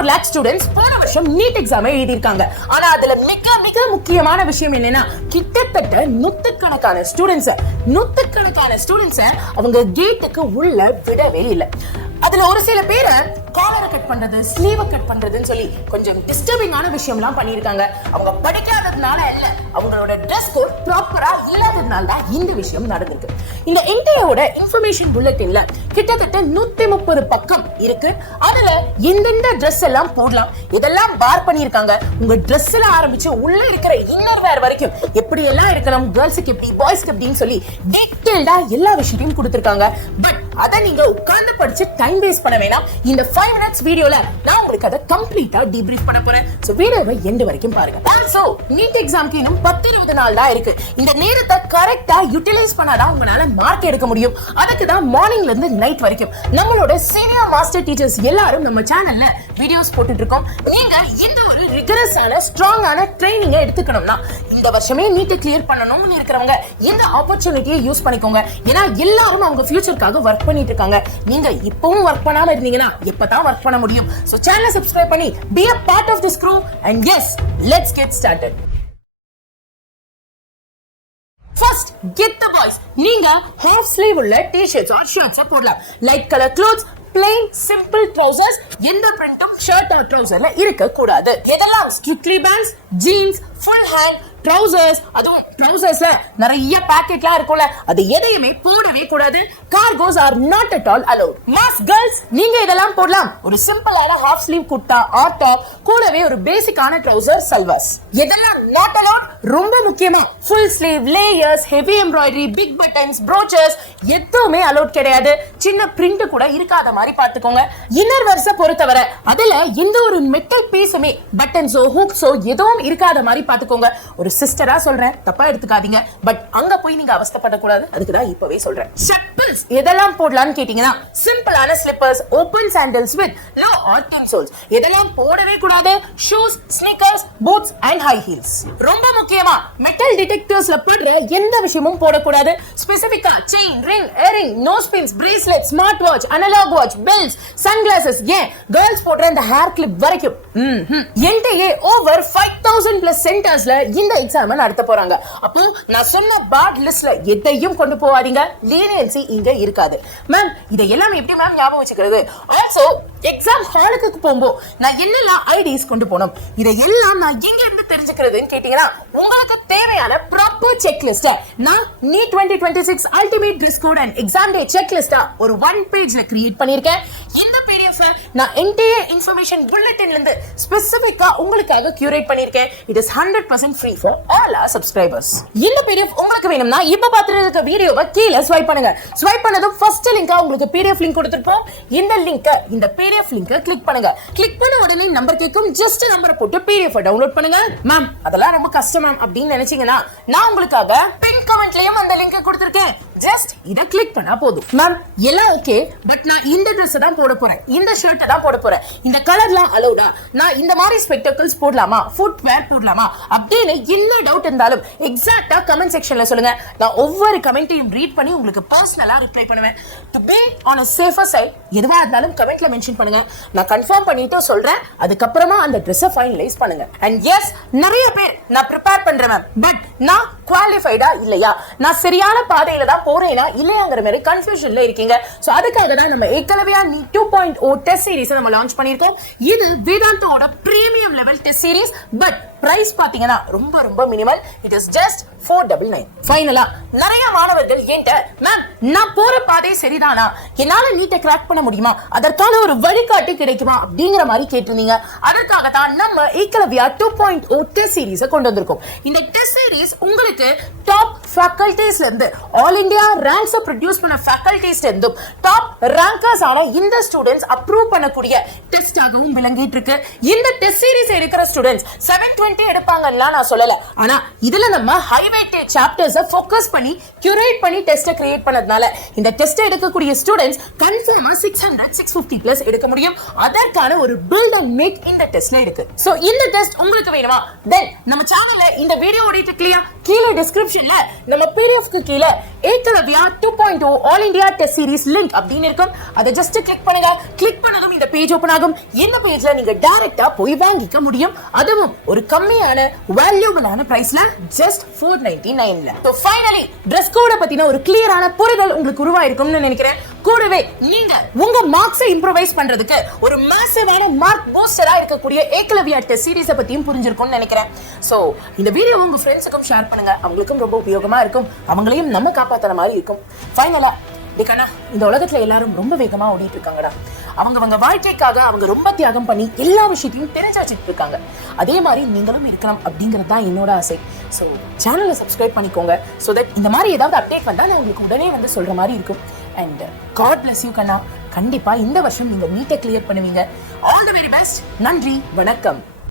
4 lakh students போன வருஷம் NEET exam எழுதியிருக்காங்க. ஆனா அதுல மிக மிக முக்கியமான விஷயம் என்னன்னா, கிட்டத்தட்ட நூத்துக்கணக்கான ஸ்டூடெண்ட்ஸ் அவங்க கேட்டுக்கு உள்ள விடவே இல்லை. அதுல ஒரு சில பேரை காலரை கட் பண்றது, ஸ்லீவ கட் பண்றதுன்னு சொல்லி கொஞ்சம் டிஸ்டர்பிங்கான விஷயம்லாம் பண்ணிருக்காங்க. அவங்க படிக்காததுனால இல்ல, அவங்களோட ட்ரெஸ் கோட் ப்ராப்பரா இல்லாததுனால தான் இந்த விஷயம் நடந்திருக்கு. இந்த இன்டர்வியூவோட இன்ஃபர்மேஷன் புல்லட்டின்ல கிட்டத்தட்ட 130 பக்கம் இருக்கு. அதுல எந்தெந்த ட்ரெஸ் எல்லாம் போடலாம், இதெல்லாம் பார் பண்ணிருக்காங்க. உங்க ட்ரெஸ்ல ஆரம்பிச்சு உள்ள இருக்கிற இன்னர் வேர் வரைக்கும் எப்படி எல்லாம் இருக்கணும், கேர்ள்ஸுக்கு எப்படி, பாய்ஸ்க்கு எப்படின்னு சொல்லி டீடைல்டா எல்லா விஷயத்தையும் கொடுத்திருக்காங்க. பட் அத நீங்க உட்கார்ந்து படிச்சு டைம் வேஸ்ட் பண்ண வேணாம். இந்த 5 minutes வீடியோல நான் உங்களுக்கு அதை கம்ப்ளீட்டா டீப்ரீஃப் பண்ண போறேன். சோ வீடியோவை எண்ட் வரைக்கும் பாருங்க. ஆல்சோ நீட் எக்ஸாம்க்கு இன்னும் 10-20 நாள் தான் இருக்கு. இந்த நேரத்தை கரெக்டா யூட்டிலைஸ் பண்ணாதான் உங்களால மார்க் எடுக்க முடியும். அதுக்கு தான் மார்னிங்ல இருந்து நைட் வரைக்கும் நம்மளோட சீனியர் மாஸ்டர் டீச்சர்ஸ் எல்லாரும் நம்ம சேனல்ல வீடியோஸ் போட்டுட்டு இருக்கோம். நீங்க இந்த ஒரு ரிகரஸான ஸ்ட்ராங்கான ட்ரைனிங்க எடுத்துக்கணும்னா இந்த வருஷமே நீட்டை கிளியர் பண்ணணும்னு இருக்கிறவங்க இந்த ஆப்பர்ச்சுனிட்டியை யூஸ் பண்ணிக்கோங்க. ஏன்னா எல்லாரும் அவங்க ஃபியூச்சருக்காக ஒர்க் பண்ணிட்டு இருக்காங்க. நீங்க இப்பவும் ஒர்க் பண்ணாம இருந்தீங்கன்னா எப்பதான் ஒர்க் பண்ண முடியும்? சோ சேனலை சப்ஸ்கிரைப் பண்ணி be a part of this crew and yes, let's get started. First, get the boys. நீங்க half sleeve உள்ள t-shirts or shirts போடலாம். Light color clothes, plain simple trousers, எந்த பிரிண்டும் ஷர்ட் ஆர் ட்ரவுசர்ல இருக்க கூடாது. எதெல்லாம் strictly bands, jeans, full hand trousers, அதுவும் ட்ரவுசர்ஸ்ல நிறைய பாக்கெட்லாம் இருக்கும்ல, அது எதையுமே போடவே கூடாது. cargos are not at all allowed. mass girls, நீங்க இதெல்லாம் போடலாம். ஒரு சிம்பிளான half sleeve kurta or top, கூடவே ஒரு பேசிக்கான ட்ரவுசர் சல்வாஸ். எதெல்லாம் not allowed, ரொம்ப முக்கியமா full sleeve, layers, heavy embroidery, big buttons, brooches எதுவுமே allowed கிடையாது. சின்ன பிரிண்ட் கூட இருக்காத மாதிரி பாத்துக்கோங்க. இன்னர் வெர்ஸ பொறுத்தவரை அதுல எந்த ஒரு மெட்டல் பீஸுமே, பட்டன்ஸோ ஹூக்ஸோ எதுவும் இருக்காத மாதிரி பாத்துக்கோங்க. ஒரு சிஸ்டரா சொல்றேன், தப்பா எடுத்துக்காதீங்க. பட் அங்க போய் நீங்க அவஸ்தைப்படக்கூடாது, அதுக்கு தான் இப்பவே சொல்றேன். செப்பல்ஸ் எதெல்லாம் போடலாம்னு கேட்டீங்கன்னா, சிம்பிளான slippers, open sandals with low or thin soles எதெல்லாம் போடவே கூடாது. Shoes, sneakers, boots and high heels. ரொம்ப முக்கியமா மெட்டல் டிடெக்டர்ஸ்ல படுற எந்த விஷயமும் போடக்கூடாது. ஸ்பெசிபிக்கா chain, ring, earring, nose pins, bracelet, smart watch, analog watch, belts, sunglasses, ஏன் கேர்ள்ஸ் போடுற இந்த ஹேர் கிளிப் வரைக்கும் என்கிட்டயே ஓவர் 5000 பிளஸ் சென்டர்ஸ்ல இந்த எக்ஸாம் நடத்த போறாங்க. அப்போ நான் சொன்ன பார்ட் லிஸ்ட்ல எதையும் கொண்டு போவாதீங்க. லீனியன்சி இங்க இருக்காது. மேம் இதெல்லாம் எப்படி மேம் ஞாபகம் வச்சுக்கிறது? ஆல்சோ எக்ஸாம் ஹாலுக்கு போகும்போது நான் என்னெல்லாம் ஐடிஸ் கொண்டு போனோம், இதையெல்லாம் நான் எங்க இருந்து தெரிஞ்சுக்கிறதுன்னு கேட்டீங்கன்னா, உங்களுக்கு தேவையான ப்ராப்பர் செக் லிஸ்ட நான் NEET 2026 ultimate dress code and exam day check லிஸ்டா ஒரு 1 பேஜ்ல கிரியேட் பண்ணிருக்கேன். இந்த PDF நான் என்டையர் இன்ஃபர்மேஷன் புல்லட்டின்ல இருந்து ஸ்பெசிபிக்கா உங்களுக்காக கியூரேட் பண்ணிருக்கேன். It is 100% free for all our subscribers. இந்த PDF உங்களுக்கு வேணும்னா இப்ப பார்த்துட்டு இருக்க வீடியோவை கீழே ஸ்வைப் பண்ணுங்க. ஸ்வைப் பண்ணதும் ஃபர்ஸ்ட் லிங்கா உங்களுக்கு PDF லிங்க் கொடுத்திருப்போம். இந்த PDF லிங்கை கிளிக் பண்ணுங்க. கிளிக் பண்ண உடனே நம்பர் கேட்கும். ஜஸ்ட் நம்பரை போட்டு PDF டவுன்லோட் பண்ணுங்க. மேம் அதெல்லாம் ரொம்ப கஷ்டம் மேம் அப்படின்னு நினைச்சீங்கன்னா, நான் உங்களுக்காக பின் கமெண்ட்லயும் அந்த லிங்கை கொடுத்திருக்கேன். ஜஸ்ட் இத கிளிக் பண்ணா போதும். மேம் எல்லாம் ஓகே, பட் நான் இந்த Dress தான் போட போறேன், இந்த ஷர்ட் தான் போட போறேன், இந்த கலர்லாம் அலௌடா, நான் இந்த மாதிரி ஸ்பெக்டக்கிள்ஸ் போடலாமா, ஃபுட்வேர் போடலாமா அப்படின்னு என்ன டவுட் இருந்தாலும் எக்ஸாக்ட்டா கமெண்ட் செக்ஷன்ல சொல்லுங்க. நான் ஒவ்வொரு கமெண்ட்டையும் ரீட் பண்ணி உங்களுக்கு பர்சனலா ரிப்ளை பண்ணுவேன். To be on a safer side, எதுவா இருந்தாலும் கமெண்ட்ல மென்ஷன் பண்ணுங்க. நான் கன்ஃபார்ம் பண்ணிட்டு சொல்றேன். அதுக்கப்புறமா அந்த Dress-ஐ ஃபைனலைஸ் பண்ணுங்க. அண்ட் எஸ், நிறைய பேர் நான் ப்ரிப்பேர் பண்றேன் மேம், பட் நான் குவாலிஃபைடா இல்லையா, நான் சரியான பாதையில தான் போறேனா இல்லையாங்கிற மாதிரி கன்ஃபியூஷன்ல இருக்கீங்க. சோ அதுக்காக தான் நம்ம ஏகலவ்யா நீட் 2.0 டெஸ்ட் சீரிஸ் நம்ம லான்ச் பண்ணிருக்கோம். இது வேதாந்தாவோட premium level test series. But price பாத்தீங்கன்னா ரொம்ப ரொம்ப மினிமல். It is just 499. ஃபைனலா நிறைய மாணவர்கள் என்கிட்ட, மேம் நான் போற பாதை சரிதானா, என்னால நீட்டை கிராக் பண்ண முடியுமா, அதற்கான ஒரு வழிகாட்டு கிடைக்குமா அப்படிங்கிற மாதிரி கேட்டிருந்தீங்க. அதற்காக தான் நம்ம ஏகலவ்யா 2.0 டெஸ்ட் சீரிஸை கொண்டு வந்திருக்கோம். இந்த டெஸ்ட் சீரிஸ் உங்களுக்கு டாப் ஃபேக்கல்டிஸ்ல இருந்து, ஆல் இந்தியா ரேங்க்ஸ் ப்ரொடியூஸ் பண்ண ஃபேக்கல்டிஸ்ல இருந்து டாப் ரேங்கர்ஸ் ஆன இந்த ஸ்டூடெண்ட்ஸ் அப்ரூவ் பண்ணக்கூடிய டெஸ்டாகவும் விளங்கிட்டு இருக்கு. இந்த டெஸ்ட் சீரிஸ் இருக்கிற ஸ்டூடெண்ட்ஸ் 720 ஸ்டூடெண்டே எடுப்பாங்கன்னா நான் சொல்லல. ஆனா இதுல நம்ம ஹை வெயிட்டேஜ் சாப்டர்ஸை ஃபோக்கஸ் பண்ணி கியூரேட் பண்ணி டெஸ்ட்டை கிரியேட் பண்ணதுனால இந்த டெஸ்ட்டை எடுக்கக்கூடிய ஸ்டூடெண்ட்ஸ் கன்ஃபார்மா 600 650 பிளஸ் எடுக்க முடியும். அதற்கான ஒரு பில்ட் அண்ட் மேக் இந்த டெஸ்ட்ல இருக்கு. சோ இந்த டெஸ்ட் உங்களுக்கு வேணுமா? தென் நம்ம சேனல்ல இந்த வீடியோ ஓடிட்டு இல்லையா, கீழே டிஸ்கிரிப்ஷன்ல நம்ம பிடிஎஃப்க்கு கீழே Ekalavya 2.0 all India test series link அப்படின்னு இருக்கும். அதை ஜஸ்ட் கிளிக் பண்ணுங்க. கிளிக் பண்ணதும் இந்த பேஜ் ஓபன் ஆகும். இந்த பேஜ்ல நீங்க டைரக்டா போய் வாங்கிக்க முடியும். அதுவும் ஒரு கம்மியான வேல்யூபிளான பிரைஸ்ல ஜஸ்ட் 499ல. சோ ஃபைனலி டிரஸ் கோட பத்தின ஒரு கிளியரான புரிதல் உங்களுக்கு உருவாயிருக்கும்னு நினைக்கிறேன். கூடவே நீங்க உங்க மார்க்ஸை இம்ப்ரூவைஸ் பண்றதுக்கு ஒரு மேசிவான மார்க் பூஸ்டரா இருக்கக்கூடிய ஏகலவ்யா டெஸ்ட் சீரிஸை பத்தியும் புரிஞ்சிருக்கும்னு நினைக்கிறேன். சோ இந்த வீடியோ உங்க ஃப்ரெண்ட்ஸுக்கும் ஷேர் பண்ணுங்க. அவங்களுக்கும் ரொம்ப உபயோகமா இருக்கும். அவங்களையும் நம்ம காப்பாத்துற மாதிரி இருக்கும். ஃபைனலா இந்த உலகத்துல எல்லாரும் ரொம்ப வேகமா ஓடிட்டு இருக்காங்கடா. அவங்க வாழ்க்கைக்காக அவங்க ரொம்ப தியாகம் பண்ணி எல்லா விஷயத்தையும் தெரிஞ்சு வச்சுட்டு இருக்காங்க. அதே மாதிரி நீங்களும் இருக்கலாம் அப்படிங்கிறது தான் என்னோட ஆசை. ஸோ சேனலை சப்ஸ்கிரைப் பண்ணிக்கோங்க. ஸோ தட் இந்த மாதிரி ஏதாவது அப்டேட் வந்தா நான் உங்களுக்கு உடனே வந்து சொல்ற மாதிரி இருக்கும். அண்ட் காட் பிளஸ் யூ கண்ணா. கண்டிப்பா இந்த வருஷம் நீங்க நீட்டை கிளியர் பண்ணுவீங்க. All the very best. நன்றி, வணக்கம்.